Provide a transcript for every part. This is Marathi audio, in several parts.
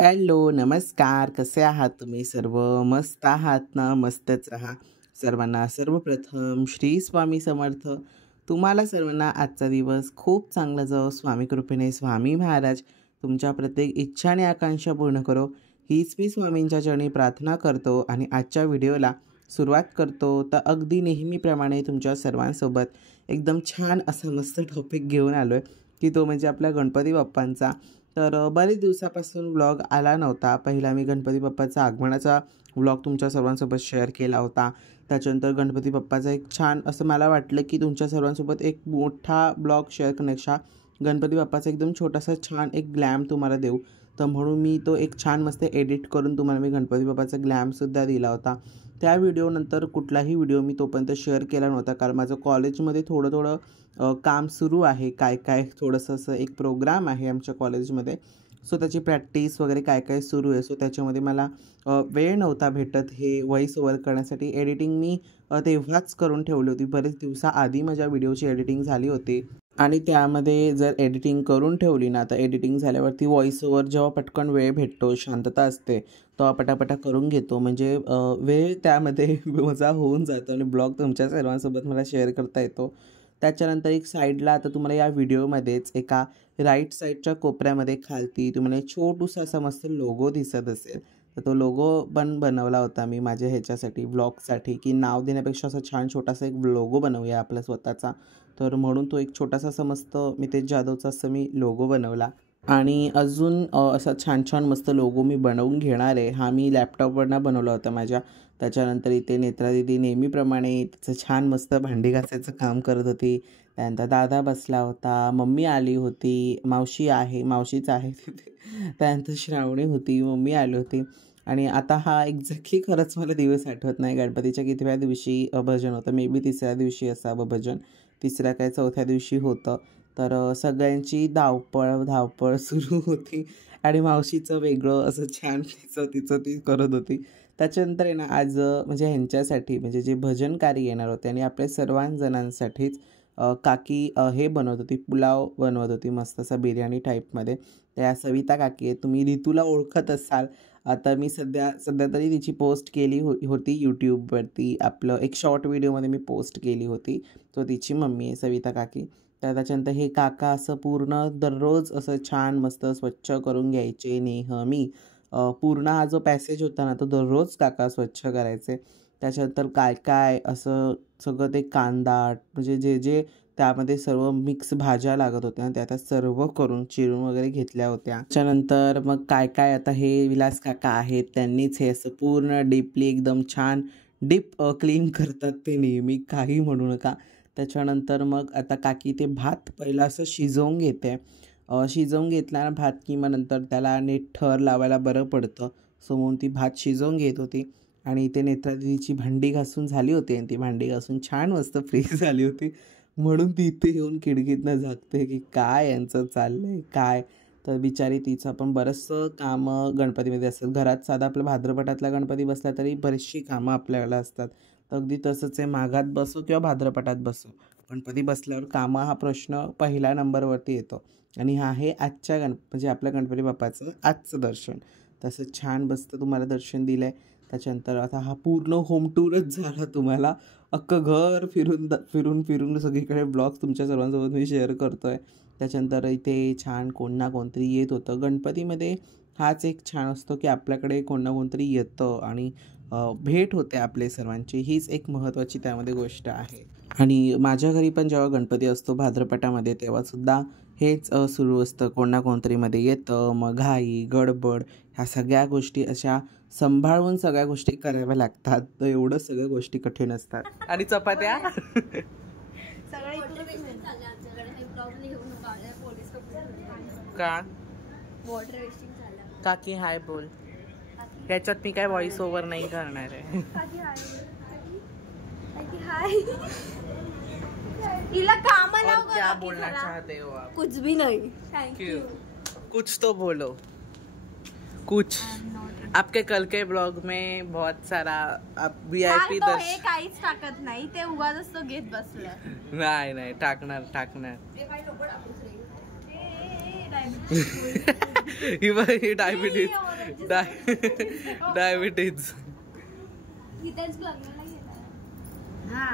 हॅलो, नमस्कार. कसे आहात तुम्ही सर्व? मस्त आहात ना? मस्तच राहा. सर्वांना सर्वप्रथम श्री स्वामी समर्थ. तुम्हाला सर्वांना आजचा दिवस खूप चांगला जावो. स्वामी कृपेने स्वामी महाराज तुमच्या प्रत्येक इच्छा आणि आकांक्षा पूर्ण करो, हीच मी स्वामींच्या चरणी प्रार्थना करतो. आणि आजच्या व्हिडिओला सुरुवात करतो तर अगदी नेहमीप्रमाणे तुमच्या सर्वांसोबत एकदम छान असा मस्त टॉपिक घेऊन आलो आहे, की तो म्हणजे आपल्या गणपती बाप्पांचा. तर बरेच दिवसापासून व्लॉग आला नव्हता. पहिला मी गणपती बाप्पाचा आगमनाचा व्लॉग तुमच्या सर्वांसोबत शेअर केला होता. त्याच्यानंतर गणपती बाप्पाचा एक छान असं मला वाटलं, की तुमच्या सर्वांसोबत एक मोठा ब्लॉग शेअर करण्यापेक्षा गणपती बाप्पाचा एकदम छोटासा छान एक ग्लॅम तुम्हाला देऊ. तर म्हणून मी तो एक छान मस्त एडिट करून तुम्हाला मी गणपती बाप्पाचा ग्लॅमसुद्धा दिला होता. त्या व्हिडिओनंतर कुठलाही व्हिडिओ मी तोपर्यंत शेअर केला नव्हता, कारण माझं कॉलेजमध्ये थोडं काम सुरू आहे. काय थोडंसं असं एक प्रोग्राम आहे आमच्या कॉलेजमध्ये. सो त्याची प्रॅक्टिस वगैरे काय सुरू आहे. सो त्याच्यामध्ये मला वेळ नव्हता भेटत हे व्हॉईस ओव्हर करण्यासाठी. एडिटिंग मी तेव्हाच करून ठेवली होती. बरेच दिवसाआधी माझ्या व्हिडिओची एडिटिंग झाली होती. आणि त्यामध्ये जर एडिटिंग करून ठेवली ना, तर एडिटिंग झाल्यावरती व्हॉईस ओव्हर जेव्हा पटकन वेळ भेटतो, शांतता असते, तेव्हा पटापटा करून घेतो. म्हणजे वेळ त्यामध्ये माझा होऊन जातो आणि ब्लॉग तुमच्या सर्वांसोबत मला शेअर करता येतो. त्याच्यानंतर एक साईडला आता तुम्हाला या व्हिडिओमध्येच एका राईट साईडच्या कोपऱ्यामध्ये खालती तुम्हाला एक छोटूसा असा मस्त लोगो दिसत असेल. तर तो लोगो पण बनवला होता मी माझ्या ह्याच्यासाठी ब्लॉगसाठी, की नाव देण्यापेक्षा असा छान छोटासा एक लोगो बनवूया आपला स्वतःचा. तर म्हणून तो एक छोटासा असं मस्त मितेश जाधवचा असं मी लोगो बनवला. आणि अजून असा छान मस्त लोगो मी बनवून घेणार आहे. हा मी लॅपटॉपवरनं बनवला होता माझ्या. त्याच्यानंतर इथे नेत्रा दीदी नेहमीप्रमाणे तिचं छान मस्त भांडी घासायचं काम करत होती. त्यानंतर दादा बसला होता, मम्मी आली होती, मावशीच आहे तिथे. त्यानंतर श्रावणी होती, मम्मी आली होती. आणि आता हा एक्झॅक्टली खरंच मला दिवस आठवत नाही गणपतीच्या कितव्या दिवशी भजन होतं. मे बी तिसऱ्या दिवशी असावं भजन, तिसऱ्या काय चौथ्या दिवशी होतं. तर सगळ्यांची धावपळ सुरू होती आणि मावशीचं वेगळं असं छान तिचं ती करत होती. त्याच्यानंतर आहे ना, आज म्हणजे ह्यांच्यासाठी म्हणजे जे भजनकारी येणार होते आणि आपल्या सर्वांजणांसाठीच काकी हे बनवत होती, पुलाव बनवत होती मस्त असा बिर्याणी टाईपमध्ये. त्या सविता काकी आहेत, तुम्ही रितूला ओळखत असाल. आता मी सध्या तरी तिची पोस्ट केली होती यूट्यूबवरती. आपलं एक शॉर्ट व्हिडिओमध्ये मी पोस्ट केली होती. तो तिची मम्मी आहे सविता काकी. त्याच्यानंतर हे काका असं पूर्ण दररोज असं छान मस्त स्वच्छ करून घ्यायचे नेहमी. पूर्ण हा जो पॅसेज होता ना, तो दररोज काका स्वच्छ करायचे. त्याच्यानंतर काय असं सगळं ते कांदा म्हणजे जे त्यामध्ये सर्व मिक्स भाज्या लागत होत्या ना, त्या सर्व करून चिरून वगैरे घेतल्या होत्या. त्याच्यानंतर मग काय आता हे विलास काका आहेत, त्यांनीच हे असं पूर्ण डीपली एकदम छान डीप क्लीन करतात ते नेहमी, काही म्हणू नका. त्याच्यानंतर मग आता काकी ते भात पहिला असं शिजवून घेते. शिजवून घेतला ना भात, की मग नंतर त्याला नीट थर लावायला बरं पडतं. सो म्हणून ती भात शिजवून घेत होती. आणि इथे नेत्रा दीदीची भांडी घासून झाली होती आणि ती भांडी घासून छान मस्त फ्री झाली होती. म्हणून ती इथे येऊन खिडकीतनं झाकते, की काय यांचं चाललंय काय. तर बिचारी तिचं पण बरंचसं कामं गणपतीमध्ये असतात. घरात साधा आपला भाद्रपटातला गणपती बसला तरी बरीचशी कामं आपल्याला असतात. तर अगदी तसंच आहे, माघात बसो किंवा भाद्रपटात बसो, गणपती बसल्यावर कामं हा प्रश्न पहिल्या नंबरवरती येतो. आणि हा आहे आजच्या म्हणजे आपल्या गणपती बाप्पाचं आजचं दर्शन. तसं छान मस्त तुम्हाला दर्शन दिलं आहे. त्याच्यानंतर आता हा पूर्ण होम टूरच झाला तुम्हाला. अख्खं घर फिरून सगळीकडे ब्लॉग्स तुमच्या सर्वांसोबत मी शेअर करतो आहे. त्याच्यानंतर इथे छान कोण ना कोणतरी येत होतं. गणपतीमध्ये हाच एक छान असतो, की आपल्याकडे कोण ना कोणतरी येतं आणि भेट होते आपले सर्वांची. हीच एक महत्त्वाची त्यामध्ये गोष्ट आहे. आणि माझ्या घरी पण जेव्हा गणपती असतो भाद्रपटामध्ये, तेव्हासुद्धा हेच सुरू असतं. कोण ना कोणतरीमध्ये येतं, मग घाई गडबड ह्या सगळ्या गोष्टी अशा सांभाळून सगळ्या गोष्टी कराव्या लागतात. तर एवढं सगळ्या गोष्टी कठीण असतात. आणि चपात्या का काकी हाय बोल. त्याच्यात मी काय व्हॉइस ओव्हर नाही करणार आहे. क्या बोलना चाहते हो आप? कुछ भी नहीं. Thank you. कुछ तो बोलो. कुछ आपके कल के ब्लॉग में बहुत सारा आप VIP दर्शक काहीच टाकत नाही, ते उगाच असतो घेत बसलं. नाही टाकणार ही डायबिटीज डायबिटीज. इथेच लग्नाला गेला. हा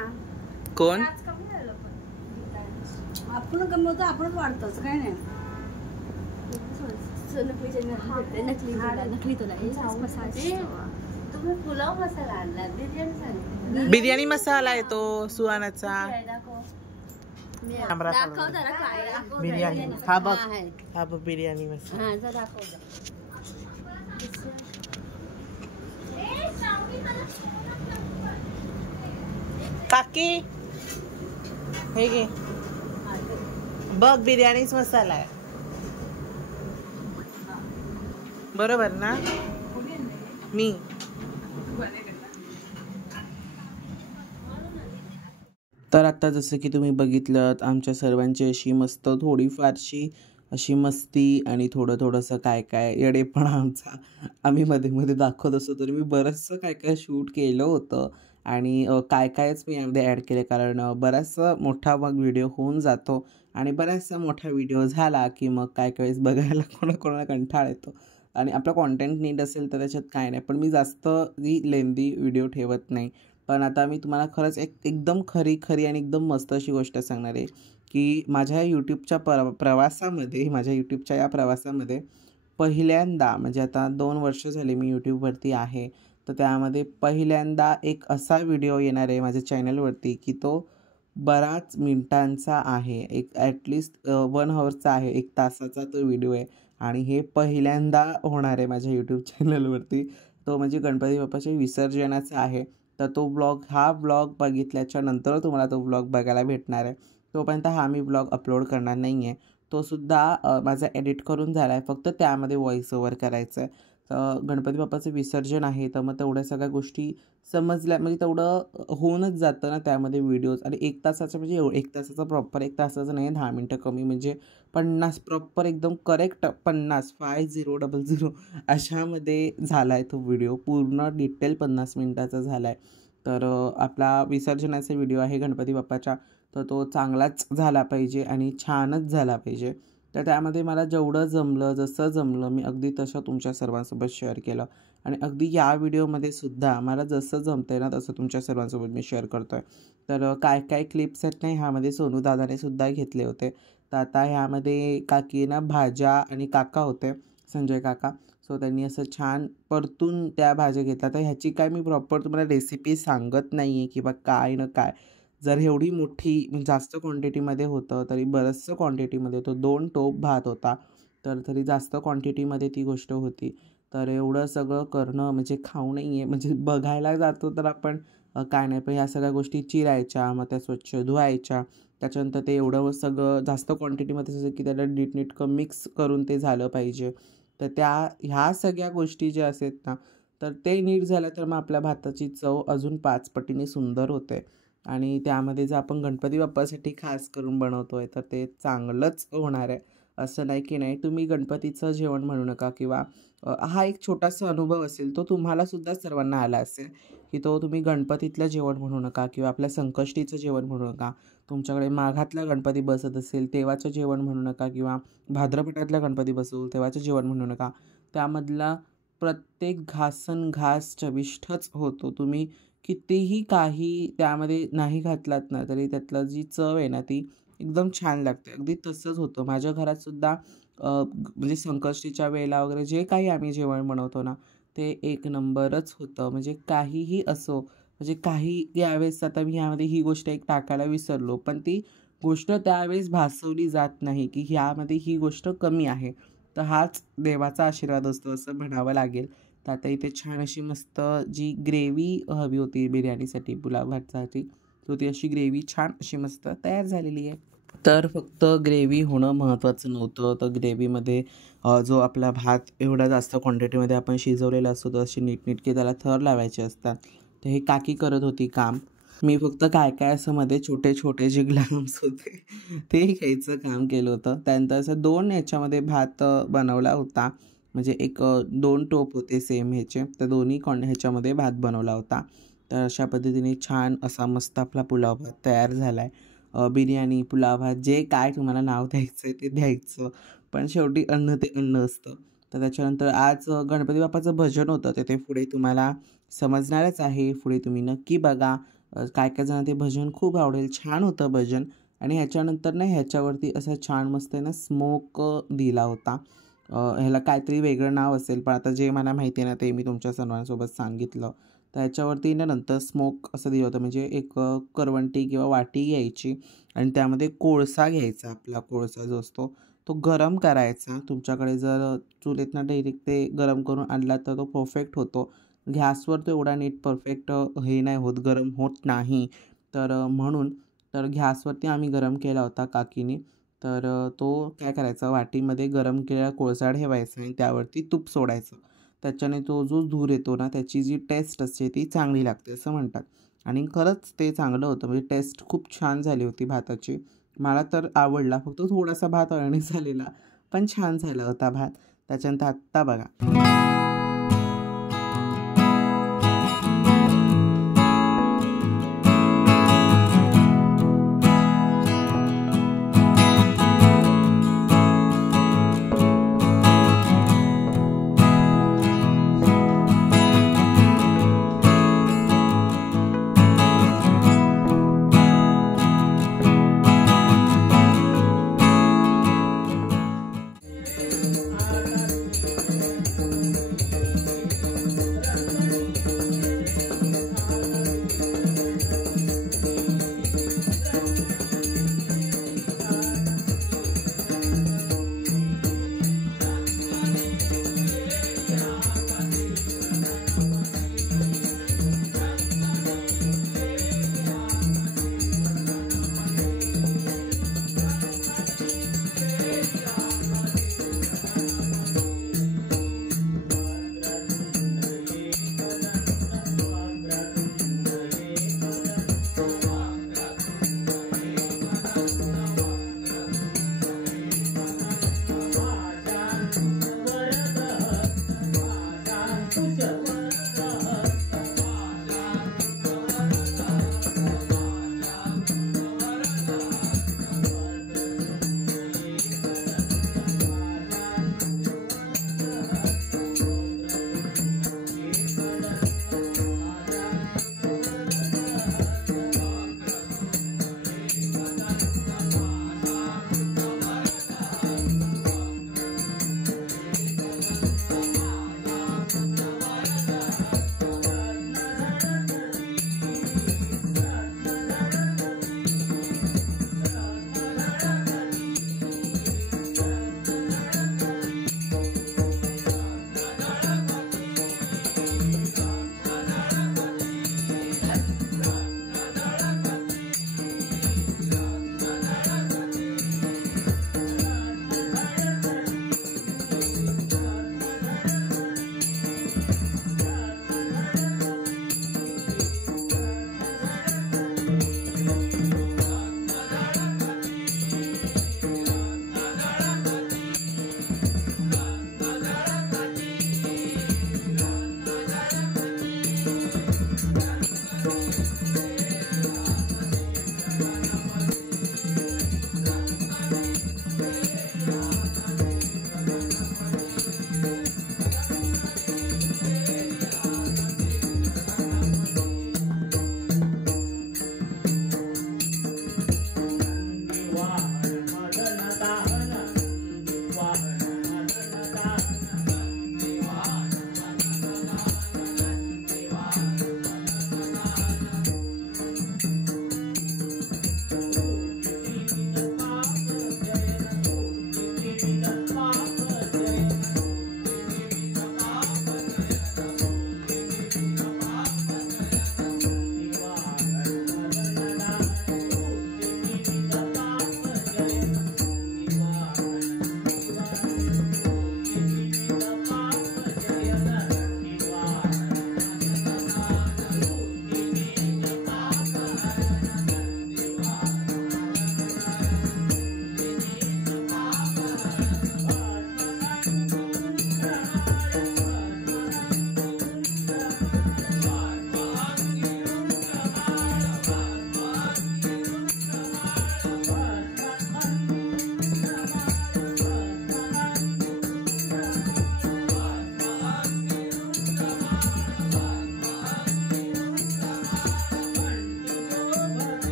कोण? आज कमी झालं पण आपण कमवतो आपणच वाढतो असं काय नाही. नकली तुला तुम्ही पुलाव मसाला आणला, बिर्याणी सांगितली. बिर्याणी मसाला येतो सुहानाचा. दाखव जरा काय बिर्याणी हा बघ, हा बघ बिर्याणी मसाला. हा जरा दाखव. काकी हे घे बघ, बिर्याणीच मसाला आहे बरोबर ना. मी तर आता जसं की तुम्ही बघितलं आमच्या सर्वांची अशी मस्त थोडीफारशी अशी मस्ती आणि थोडंसं काय काय येडेपणा आमचा आम्ही मध्ये मध्ये दाखवत असतो. तर मी बरंचसं काय काय शूट केलं होतं आणि काय कायच मी यामध्ये ॲड केले, कारण बराचसा मोठा मग व्हिडिओ होऊन जातो आणि बराचसा मोठा व्हिडिओ झाला की मग काय काय वेळेस बघायला कोणाकोणाला कंटाळ येतो आणि आपलं कॉन्टेंट नीट असेल तर त्याच्यात काय नाही. पण मी जास्त जी लेंदी व्हिडिओ ठेवत नाही. पण आता मी तुम्हाला खरंच एकदम खरी आणि एकदम मस्त अशी गोष्ट सांगणार आहे की माझ्या यूट्यूबच्या प्रवासामध्ये, माझ्या यूट्यूबच्या या प्रवासामध्ये पहिल्यांदा म्हणजे आता 2 वर्ष झाले मी यूट्यूबवरती आहे, तर त्यामध्ये पहिल्यांदा एक असा व्हिडिओ येणार आहे माझ्या चॅनलवरती की तो बराच मिनिटांचा आहे. एक ॲटलिस्ट 1 हॉवरचा आहे, 1 तासाचा तो व्हिडिओ आहे आणि हे पहिल्यांदा होणार आहे माझ्या यूट्यूब चॅनलवरती. तो म्हणजे गणपती बाप्पाच्या विसर्जनाचा आहे. तर तो हा ब्लॉग बघितल्याच्या नंतर तुम्हाला तो ब्लॉग बघायला भेटणार आहे. तोपर्यंत हा मी ब्लॉग अपलोड करणार नाही आहे. तोसुद्धा माझा एडिट करून झाला आहे, फक्त त्यामध्ये व्हॉईस ओव्हर करायचं आहे. तर गणपती बाप्पाचं विसर्जन आहे, तर मग तेवढ्या सगळ्या गोष्टी समजल्या म्हणजे तेवढं होऊनच जातं ना त्यामध्ये व्हिडिओज. आणि 1 तासाचं म्हणजे 1 तासाचा प्रॉपर 1 तासाचं नाही, 10 मिनटं कमी म्हणजे 50 प्रॉपर एकदम करेक्ट 50 अशामध्ये झाला आहे तो व्हिडिओ. पूर्ण डिटेल 50 मिनटाचा झाला आहे. तर आपला विसर्जनाचा व्हिडिओ आहे गणपती बाप्पाच्या, तर तो चांगलाच झाला पाहिजे आणि छानच झाला पाहिजे. तर त्यामध्ये मला जेवढं जमलं, जसं जमलं मी अगदी तसं तुमच्या सर्वांसोबत शेअर केलं आणि अगदी या व्हिडिओमध्ये सुद्धा मला जसं जमतं आहे ना तसं तुमच्या सर्वांसोबत मी शेअर करतो आहे. तर काय काय क्लिप्स आहेत ना ह्यामध्ये सोनू दादाने सुद्धा घेतले होते. तर आता ह्यामध्ये काकीना भाज्या आणि काका होते, संजय काका. सो त्यांनी असं छान परतून त्या भाज्या घेतल्या. तर ह्याची काय मी प्रॉपर तुम्हाला रेसिपी सांगत नाही आहे किंवा काय ना काय. जर एवढी मोठी जास्त क्वांटिटीमध्ये होतं तरी बरंचसं क्वांटिटीमध्ये होतं, 2 टोप भात होता, तर तरी जास्त क्वांटिटीमध्ये ती गोष्ट होती. तर एवढं सगळं करणं म्हणजे खाऊ नाही आहे, म्हणजे बघायला जातो तर आपण काय नाही, पण ह्या सगळ्या गोष्टी चिरायच्या, मग त्या स्वच्छ धुवायच्या, त्याच्यानंतर ते एवढं सगळं जास्त क्वांटिटीमध्ये जसं की त्याला नीटनेटकं मिक्स करून ते झालं पाहिजे. तर ह्या सगळ्या गोष्टी ज्या असतात ना, तर ते नीट झालं तर मग आपल्या भाताची चव अजून 5 पटीने सुंदर होते. आणि त्यामध्ये जर आपण गणपती बाप्पासाठी खास करून बनवतो आहे तर ते चांगलंच होणार आहे. असं नाही की नाही. तुम्ही गणपतीचं जेवण म्हणू नका किंवा हा एक छोटासा अनुभव असेल तो तुम्हालासुद्धा सर्वांना आला असेल की तो तुम्ही गणपतीतलं जेवण म्हणू नका किंवा आपल्या संकष्टीचं जेवण म्हणू नका. तुमच्याकडे माघातला गणपती बसत असेल तेव्हाचं जेवण म्हणू नका किंवा भाद्रपदातला गणपती बसू तेव्हाचं जेवण म्हणू नका. त्यामधला प्रत्येक घास चविष्टच होतो. तुम्ही कितीही काही त्यामध्ये नाही घातलात ना तरी त्यातलं जी चव आहे ना ती एकदम छान लागते. अगदी तसंच होतं माझ्या घरातसुद्धा. म्हणजे संकष्टीच्या वेळेला वगैरे जे काही आम्ही जेवण बनवतो ना ते 1 नंबरच होतं. म्हणजे काहीही असो, म्हणजे काही यावेळेस आता मी ह्यामध्ये ही गोष्ट एक टाकायला विसरलो, पण ती गोष्ट त्यावेळेस भासवली जात नाही की ह्यामध्ये ही गोष्ट कमी आहे. तर हाच देवाचा आशीर्वाद असतो असं म्हणावं लागेल. तर आता इथे छान अशी मस्त जी ग्रेव्ही हवी होती बिर्याणीसाठी, पुलाव भातसाठी, तो ती अशी ग्रेव्ही छान अशी मस्त तयार झालेली आहे. तर फक्त ग्रेव्ही होणं महत्त्वाचं नव्हतं. तर ग्रेव्हीमध्ये जो आपला भात एवढा जास्त क्वांटिटीमध्ये आपण शिजवलेला असतो तर असे नीटनेटके त्याला थर लावायचे असतात. तर हे काकी करत होती काम. मी फक्त काय असं मध्ये छोटे जे ग्लाम्स होते ते घ्यायचं काम केलं होतं. त्यानंतर असं 2 ह्याच्यामध्ये भात बनवला होता. म्हणजे एक 2 टोप होते सेम ह्याचे, तर दोन्ही ह्याच्यामध्ये भात बनवला होता. तर अशा पद्धतीने छान असा मस्त आपला पुलाव भात तयार झाला आहे. बिर्याणी, पुलाव भात जे काय तुम्हाला नाव द्यायचं आहे ते द्यायचं, पण शेवटी अन्न ते अन्न असतं. तर त्याच्यानंतर आज गणपती बाप्पाचं भजन होतं, तर ते पुढे तुम्हाला समजणारच आहे. पुढे तुम्ही नक्की बघा. काय काय जणांना ते भजन खूप आवडेल. छान होतं भजन. आणि ह्याच्यानंतर ना ह्याच्यावरती असं छान मस्त आहे ना स्मोक दिला होता. ह्याला काहीतरी वेगळं नाव असेल, पण आता जे मला माहिती आहे ना ते मी तुमच्या सर्वांसोबत सांगितलं. तर ह्याच्यावरती ना नंतर स्मोक असं दिलं होतं, म्हणजे एक करवंटी किंवा वाटी घ्यायची आणि त्यामध्ये कोळसा घ्यायचा. आपला कोळसा जो असतो तो गरम करायचा. तुमच्याकडे जर चुलीतनं डायरेक्ट ते गरम करून आणला तर तो परफेक्ट होतो. गॅसवर तो एवढा नीट परफेक्ट हे नाही होत, गरम होत नाही. तर म्हणून तर गॅसवरती आम्ही गरम केला होता काकीने. तर तो काय करायचा, वाटीमध्ये गरम केलेला कोळसा ठेवायचा आणि त्यावरती तूप सोडायचं. त्याच्याने तो जो धूर येतो ना त्याची जी टेस्ट असते ती चांगली लागते असं म्हणतात. आणि खरंच ते चांगलं होतं, म्हणजे टेस्ट खूप छान झाली होती भाताची. मला तर आवडला, फक्त थोडासा भात अळणी झालेला, पण छान झाला होता भात. त्याच्यानंतर आत्ता बघा.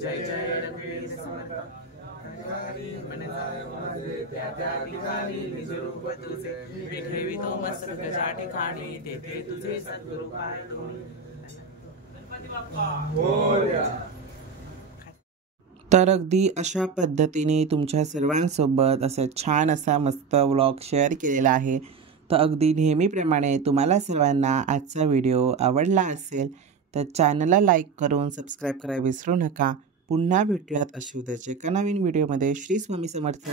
जय जय रघुवीर समर्थ रूप तुझे विठेवी तो मस्तक ज्या ठिकाणी तेथे तुझे सद्गुरु पाय तर अगदी अशा पद्धतीने तुमच्या सर्वांसोबत असं छान असा मस्त व्लॉग शेअर केलेला आहे. तर अगदी नेहमीप्रमाणे तुम्हाला सर्वांना आजचा व्हिडिओ आवडला असेल तर चॅनलला लाईक करून सबस्क्राईब करायला विसरू नका. पुन्हा भेटूयात अशा उद्याच्या एका नवीन व्हिडिओमध्ये. श्री स्वामी समर्थ.